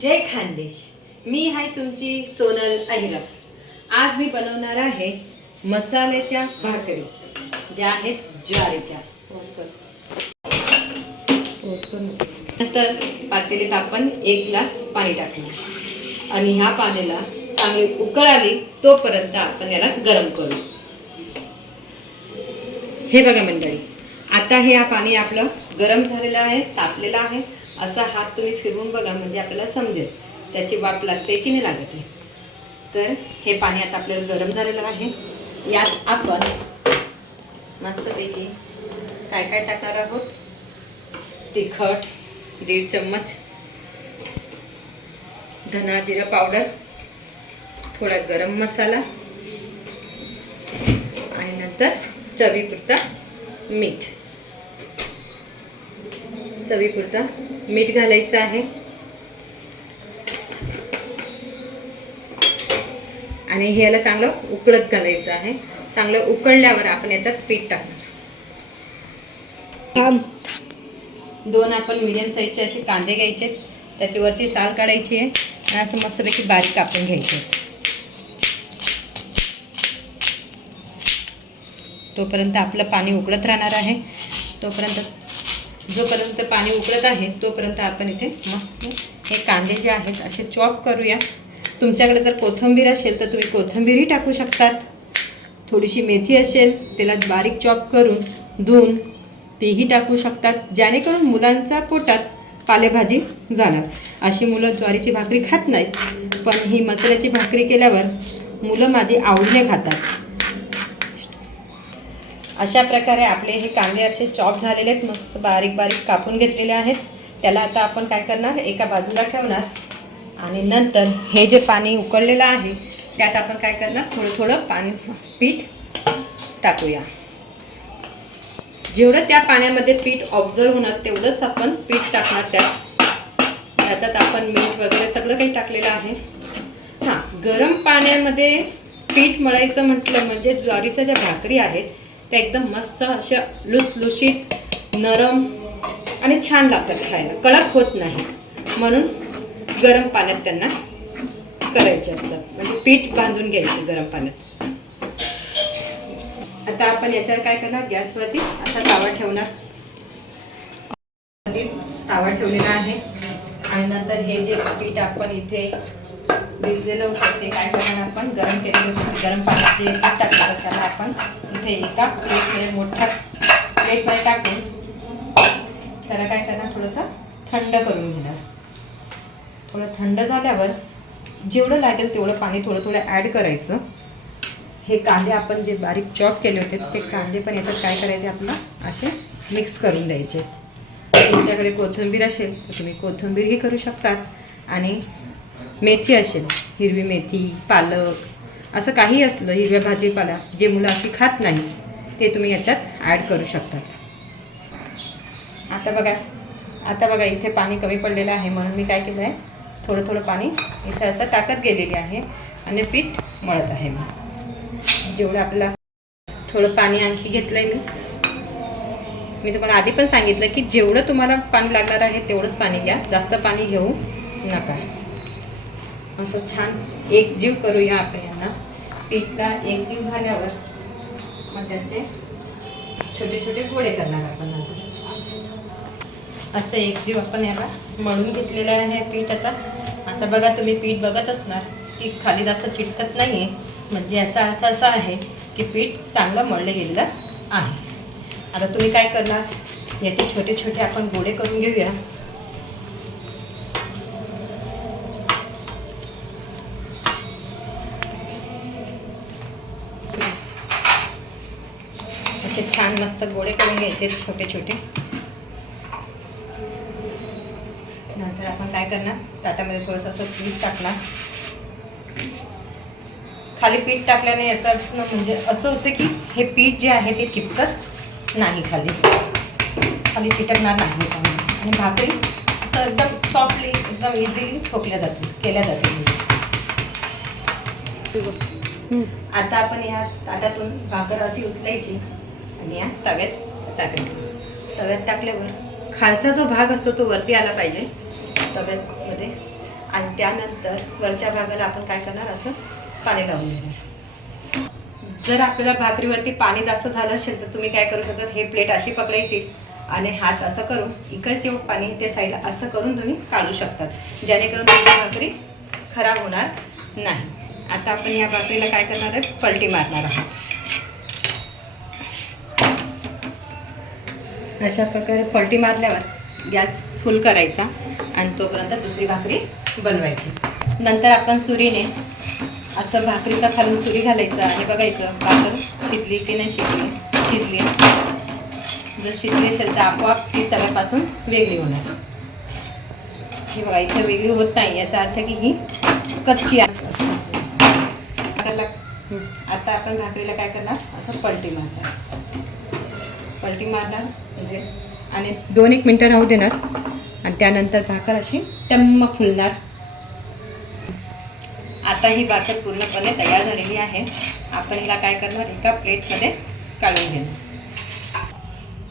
जय खानदेश। मी आहे तुमची सोनल अहिरा। आज मी बनवणार आहे मसाल्याच्या भाकरी ज्या आहेत ज्वारीच्या। नंतर पातेलीत आपण 1 ग्लास पाणी टाकलं आणि ह्या पाण्याला चांगली उकळ आली तोपर्यंत आपण याला गरम करू। हे बघा मंडळी, आता हे पाणी आपलं गरम झालेलं आहे, तापलेलं आहे। असा हात तुम्ही फिरवून बघा म्हणजे आपल्याला समजेल त्याची वाफ लागते की नाही लागत आहे। तर हे पाणी आता आपल्याला गरम झालेलं आहे। यात आपण मस्तपैकी काय काय टाकणार आहोत। तिखट 1.5 चम्मच, धना जिरा पावडर, थोडा गरम मसाला आणि नंतर चवीपुरता मीठ। चवीपुरता मीठ घालायचं आहे आणि हे याला चांगलं उकळत घालायचं आहे। चांगलं उकळल्यावर आपण याच्यात पीठ टाकणार। 2 आपण मीडियम साईजचे असे कांदे घ्यायचे, त्याच्यावरची साल काढायची आहे आणि असं मस्तपैकी बारीक कापून घ्यायचे। तोपर्यंत आपलं पाणी उकळत राहणार आहे। जोपर्यंत पाणी उकळत आहे तोपर्यंत आपण इथे मस्त हे कांदे जे आहेत असे चॉप करूया। तुमच्याकडे जर कोथिंबीर असेल तर तुम्ही कोथिंबीरही टाकू शकतात। थोडीशी मेथी असेल त्याला बारीक चॉप करून धुवून तेही टाकू शकतात, जेणेकरून मुलांच्या पोटात पालेभाजी जाणार। अशी मुलं ज्वारीची भाकरी खात नाहीत, पण ही मसाल्याची भाकरी केल्यावर मुलं माझी आवडीने खातात। अशा प्रकारे आपले हे कांदे असे चॉप झालेले आहेत, मस्त बारीक बारीक कापून घेतलेले आहेत। त्याला आता आपण काय करणार, एका बाजूला ठेवणार आणि नंतर हे जे पाणी उकळलेलं आहे त्यात आपण काय करणार, थोडं थोडं पीठ टाकूया। जेवढं त्या पाण्यामध्ये पीठ ऑब्झर्व होणार तेवढंच आपण पीठ टाकणार त्याच्यात आपण मीठ वगैरे सगळं काही टाकलेलं आहे। हां, गरम पाण्यामध्ये पीठ मळायचं म्हटलं म्हणजे ज्वारीच्या ज्या भाकरी आहेत त्या एकदम मस्त अशा लुसलुशीत, नरम आणि छान लागतात खायला, कडक होत नाही। म्हणून गरम पाण्यात त्यांना करायचे असतात, म्हणजे पीठ बांधून घ्यायचं गरम पाण्यात। आता आपण याच्यावर काय करणार, गॅसवरती असा तावा ठेवणार। तावा ठेवलेला आहे आणि नंतर हे जे पीठ आपण इथे भिजलेलं होतं ते काय करणार, आपण गरम केलेलं होतं, गरम पाण्यात जे पीठ टाकलं होतं त्याला आपण इथे एका प्लेटमध्ये, मोठ्या प्लेटमध्ये टाकून त्याला काय करणार, थोडंसं थंड करून घेणार। थोडं थंड झाल्यावर जेवढं लागेल तेवढं पाणी थोडं थोडं ॲड करायचं। हे कांदे आपण जे बारीक चॉप केले होते ते कांदे पण याच्यात काय करायचे, आपलं असे मिक्स करून द्यायचे। तुमच्याकडे कोथिंबीर असेल तर तुम्ही कोथिंबीरही करू शकतात आणि मेथी असेल, हिरवी मेथी, पालक असं काही असलं हिरव्या भाजीपाला जे मुलं अशी खात नाही ते तुम्ही याच्यात ॲड करू शकतात। आता बघा इथे पाणी कमी पडलेलं आहे, म्हणून मी काय केलं आहे, थोडं थोडं पाणी इथे असं टाकत गेलेली आहे आणि पीठ मळत आहे। जेवढं आपल्याला थोडं पाणी आणखी घेतलं आहे मी तुम्हाला आधी पण सांगितलं की जेवढं तुम्हाला पाणी लागणार आहे तेवढंच पाणी घ्या, जास्त पाणी घेऊ नका। असं छान एकजीव करूया आपण यांना। पीठला एकजीव झाल्यावर मग त्याचे छोटे छोटे गोळे करणार आपण। असं एकजीव आपण याला मळून घेतलेलं आहे पीठ। आता बघा, तुम्ही पीठ बघत असणार की खाली जास्त चिटकत नाही आहे, म्हणजे याचा अर्थ असा आहे की पीठ चांगलं मळलं गेलेलं आहे। आता तुम्ही काय करणार, याचे छोटे छोटे आपण गोळे करून घेऊया। असे छान मस्त गोळे करून घ्यायचे छोटे छोटे। नंतर आपण काय करणार, ताटामध्ये थोडंसं असं पीठ टाकणार। खाली पीठ टाकल्याने याचा अर्थ म्हणजे असं होतं की हे पीठ जे आहे ते चिपकत नाही, खाली चिटकणार नाही आणि भाकरी असं एकदम सॉफ्टली, एकदम इझिली केल्या जाते। आता आपण या ताटातून भाकर अशी उचलायची आणि या तव्यात टाकायची। तव्यात टाकल्यावर खालचा जो भाग असतो तो वरती आला पाहिजे तव्यामध्ये, आणि त्यानंतर वरच्या भागाला आपण काय करणार, असं पाणी लावून देणार. जर आपल्याला भाकरीवरती पाणी जास्त झालं असेल तर तुम्ही काय करू शकता, हे प्लेट अशी पकडायची आणि हात असं करून इकडचे पाणी ते साईडला असं करून तुम्ही काढू शकतात, जेणेकरून तुमची भाकरी खराब होणार नाही. आता आपण या भाकरीला काय करणार आहे, पलटी मारणार आहोत. अशा प्रकारे पलटी मारल्यावर गॅस फुल करायचा आणि तोपर्यंत दुसरी भाकरी बनवायची. नंतर आपण सुरीने असं भाकरीचा खालून सुरी घालायचं आणि बघायचं भाकर शिजली की नाही शिजली. जर शिजली असेल तर आपोआप ती तव्यापासून वेगळी होणार. ही बघा इथं वेगळी होत नाही, याचा अर्थ की ही कच्ची आहे. आता आपण भाकरीला काय करणार, असं पलटी मारणार म्हणजे आणि 2-1 मिनटं राहू देणार आणि त्यानंतर भाकर अशी टम्म फुलणार. आता ही भाकर पूर्णपणे तयार झालेली आहे. आपण हिला काय करणार, एका प्लेटमध्ये काढून घेणार.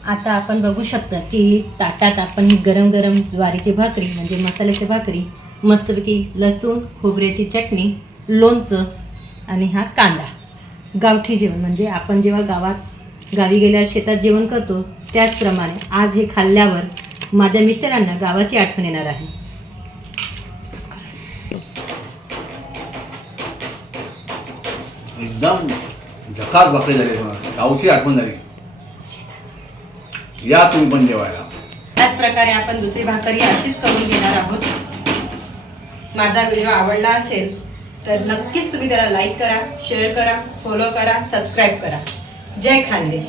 आता आपण बघू शकता की ताटात आपण ही गरम गरम ज्वारीची भाकरी म्हणजे मसाल्याची भाकरी, मस्तपैकी लसूण खोबऱ्याची चटणी, लोणचं आणि हा कांदा. गावठी जेवण म्हणजे आपण जेव्हा गावी गेल्यावर शेतात जेवण करतो त्याचप्रमाणे आज हे खाल्ल्यावर माझ्या मिस्टरांना गावाची आठवण येणार आहे. एकदम झकास भाकरी झाली, गावची आठवण झाली. या तुम्ही पण जेवायला. त्याच प्रकारे आपण दुसरी भाकरी अशीच करून घेणार आहोत. माझा व्हिडिओ आवडला असेल तर नक्कीच तुम्ही त्याला लाईक करा, शेअर करा, फॉलो करा, सबस्क्राईब करा. जय खानदेश.